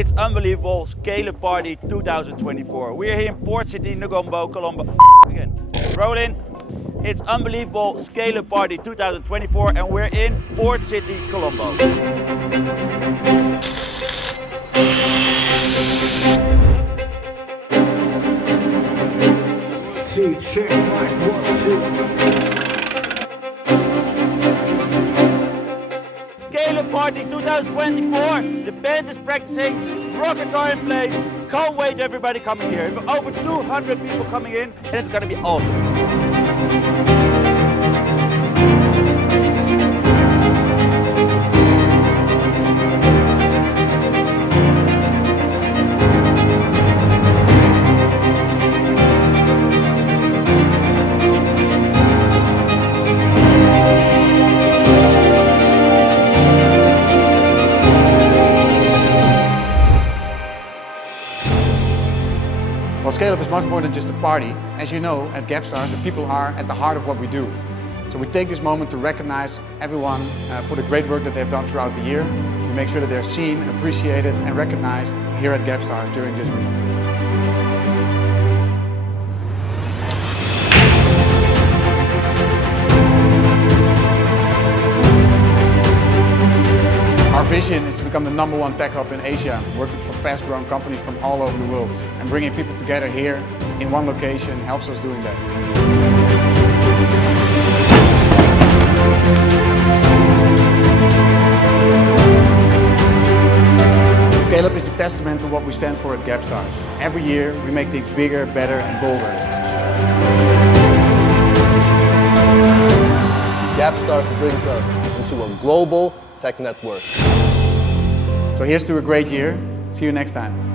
It's unbelievable. Scale Up Party 2024. We're here in Port City, Negombo, Colombo. Again, rolling. It's unbelievable. Scale Up Party 2024, and we're in Port City, Colombo. Check, mic 1, 2. Scale Up Party 2024. The band is practicing. Rockets are in place. Can't wait everybody coming here. Over 200 people coming in, and it's gonna be awesome. Well, Scale Up is much more than just a party. As you know, at GapStars, the people are at the heart of what we do. So we take this moment to recognize everyone for the great work that they've done throughout the year. We make sure that they're seen, appreciated, and recognized here at GapStars during this week. Our vision is to become the #1 tech hub in Asia, working for fast-growing companies from all over the world. And bringing people together here in one location helps us doing that. Scale Up is a testament to what we stand for at GapStars. Every year we make things bigger, better, and bolder. GapStars brings us into a global tech network. So here's to a great year. See you next time.